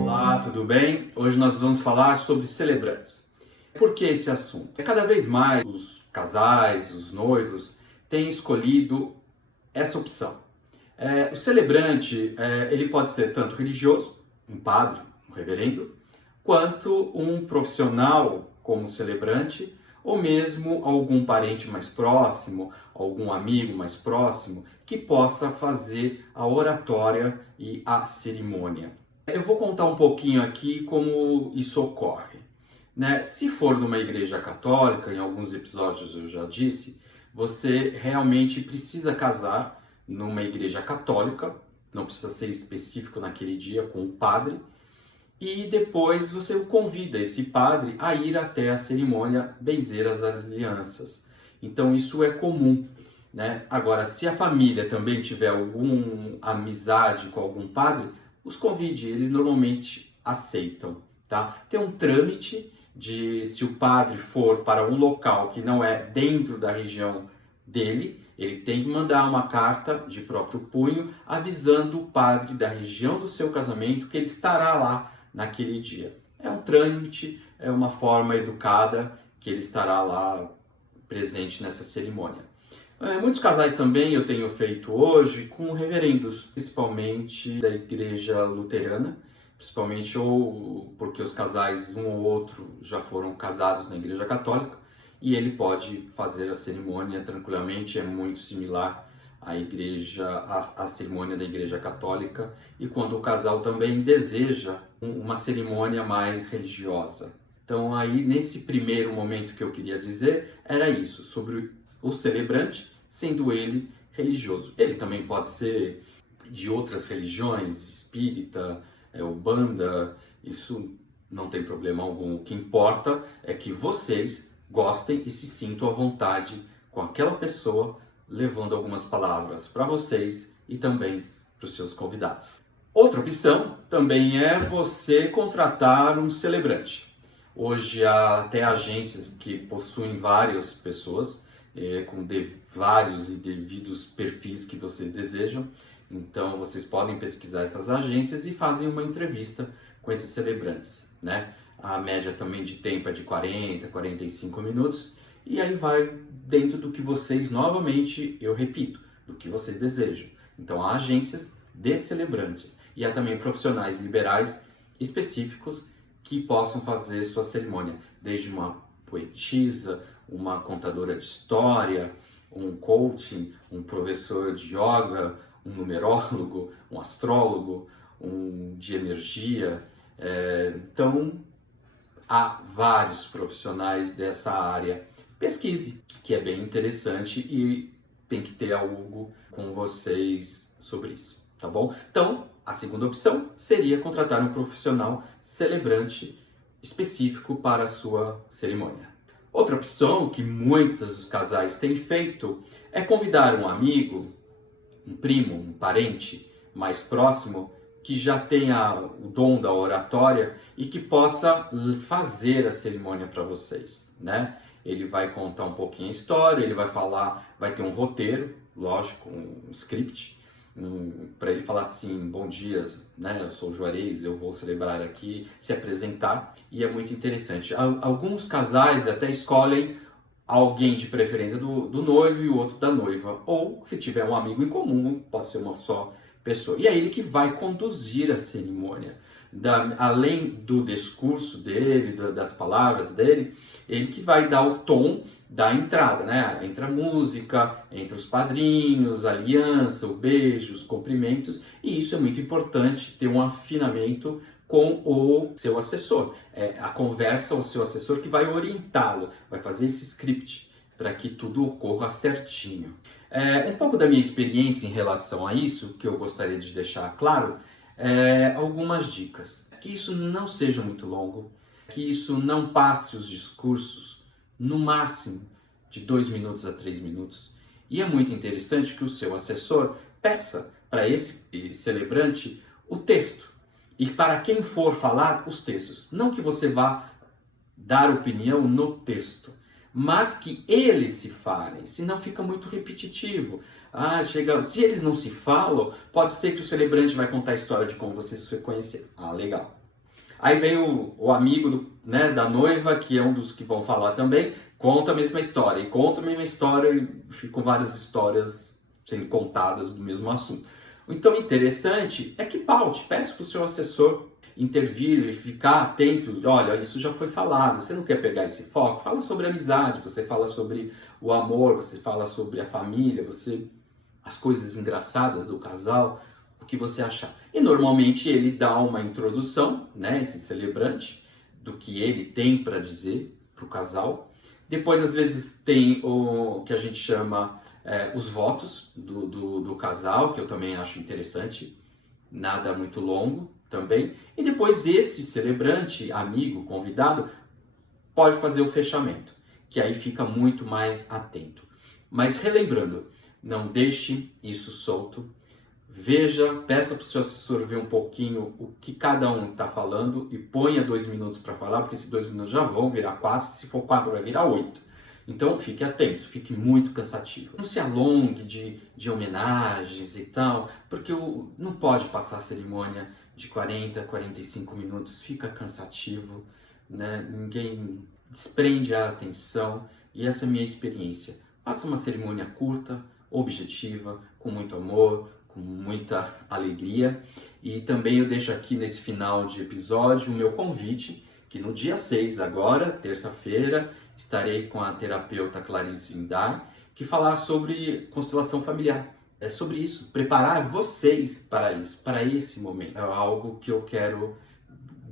Olá, tudo bem? Hoje nós vamos falar sobre celebrantes. Por que esse assunto? Cada vez mais os casais, os noivos, têm escolhido essa opção. O celebrante, ele pode ser tanto religioso, um padre, um reverendo, quanto um profissional como celebrante, ou mesmo algum parente mais próximo, algum amigo mais próximo, que possa fazer a oratória e a cerimônia. Eu vou contar um pouquinho aqui como isso ocorre, né? Se for numa igreja católica, em alguns episódios eu já disse, você realmente precisa casar numa igreja católica, não precisa ser específico naquele dia com o padre, e depois você o convida, esse padre, a ir até a cerimônia benzer as alianças. Então isso é comum, né? Agora, se a família também tiver alguma amizade com algum padre, os convide, eles normalmente aceitam, tá? Tem um trâmite de se o padre for para um local que não é dentro da região dele, ele tem que mandar uma carta de próprio punho avisando o padre da região do seu casamento que ele estará lá naquele dia. É um trâmite, é uma forma educada que ele estará lá presente nessa cerimônia. Muitos casais também eu tenho feito hoje com reverendos, principalmente da igreja luterana, principalmente ou porque os casais, um ou outro, já foram casados na igreja católica, e ele pode fazer a cerimônia tranquilamente, é muito similar à cerimônia da igreja católica, e quando o casal também deseja uma cerimônia mais religiosa. Então aí, nesse primeiro momento que eu queria dizer, era isso, sobre o celebrante, sendo ele religioso. Ele também pode ser de outras religiões, espírita, umbanda, isso não tem problema algum. O que importa é que vocês gostem e se sintam à vontade com aquela pessoa, levando algumas palavras para vocês e também para os seus convidados. Outra opção também é você contratar um celebrante. Hoje há até agências que possuem várias pessoas, com vários e devidos perfis que vocês desejam. Então vocês podem pesquisar essas agências e fazem uma entrevista com esses celebrantes, né? A média também de tempo é de 40, 45 minutos. E aí vai dentro do que vocês, novamente, eu repito, do que vocês desejam. Então há agências de celebrantes e há também profissionais liberais específicos que possam fazer sua cerimônia, desde uma poetisa, uma contadora de história, um coaching, um professor de yoga, um numerólogo, um astrólogo, um de energia. Então, há vários profissionais dessa área. Pesquise, que é bem interessante e tem que ter algo com vocês sobre isso, tá bom? Então, a segunda opção seria contratar um profissional celebrante específico para a sua cerimônia. Outra opção que muitos casais têm feito é convidar um amigo, um primo, um parente mais próximo que já tenha o dom da oratória e que possa fazer a cerimônia para vocês, né? Ele vai contar um pouquinho a história, ele vai falar, vai ter um roteiro, lógico, um script, para ele falar assim: bom dia, né? Eu sou o Juarez, eu vou celebrar aqui, se apresentar, e é muito interessante. Alguns casais até escolhem alguém de preferência do noivo e o outro da noiva, ou se tiver um amigo em comum, pode ser uma só pessoa. E é ele que vai conduzir a cerimônia. Além do discurso dele, das palavras dele, ele que vai dar o tom da entrada, né? Entra a música, entra os padrinhos, a aliança, o beijo, os cumprimentos, e isso é muito importante, ter um afinamento com o seu assessor. A conversa, o seu assessor que vai orientá-lo, vai fazer esse script para que tudo ocorra certinho. Um pouco da minha experiência em relação a isso, que eu gostaria de deixar claro, algumas dicas. Que isso não seja muito longo, que isso não passe os discursos no máximo de 2 minutos a 3 minutos. E é muito interessante que o seu assessor peça para esse celebrante o texto. E para quem for falar, os textos. Não que você vá dar opinião no texto, mas que eles se falem, senão fica muito repetitivo. Se eles não se falam, pode ser que o celebrante vai contar a história de como vocês se conheceram. Legal. Aí vem o amigo da noiva, que é um dos que vão falar também, conta a mesma história. E conta a mesma história e ficam várias histórias sendo contadas do mesmo assunto. Então, interessante é que paute, peça para o seu assessor intervir e ficar atento. Olha, isso já foi falado, você não quer pegar esse foco? Fala sobre amizade, você fala sobre o amor, você fala sobre a família, as coisas engraçadas do casal, o que você achar. E normalmente ele dá uma introdução, esse celebrante, do que ele tem para dizer para o casal. Depois, às vezes, tem o que a gente chama os votos do casal, que eu também acho interessante, nada muito longo também. E depois esse celebrante, amigo, convidado, pode fazer o fechamento, que aí fica muito mais atento. Mas relembrando, não deixe isso solto. Veja, peça para o seu assessor ver um pouquinho o que cada um está falando e ponha 2 minutos para falar, porque esses 2 minutos já vão virar 4, se for 4 vai virar 8. Então fique atento, fique muito cansativo. Não se alongue de homenagens e tal, porque não pode passar a cerimônia de 40, 45 minutos, fica cansativo, ninguém desprende a atenção e essa é a minha experiência. Faça uma cerimônia curta, objetiva, com muito amor, com muita alegria. E também eu deixo aqui nesse final de episódio o meu convite, que no dia 6, agora, terça-feira, estarei com a terapeuta Clarice Indar, que falar sobre constelação familiar. É sobre isso, preparar vocês para isso, para esse momento. É algo que eu quero,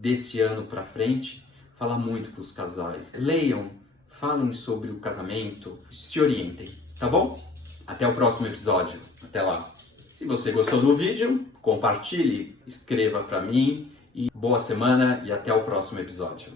desse ano para frente, falar muito para os casais. Leiam, falem sobre o casamento, se orientem, tá bom? Até o próximo episódio. Até lá. Se você gostou do vídeo, compartilhe, escreva para mim e boa semana e até o próximo episódio.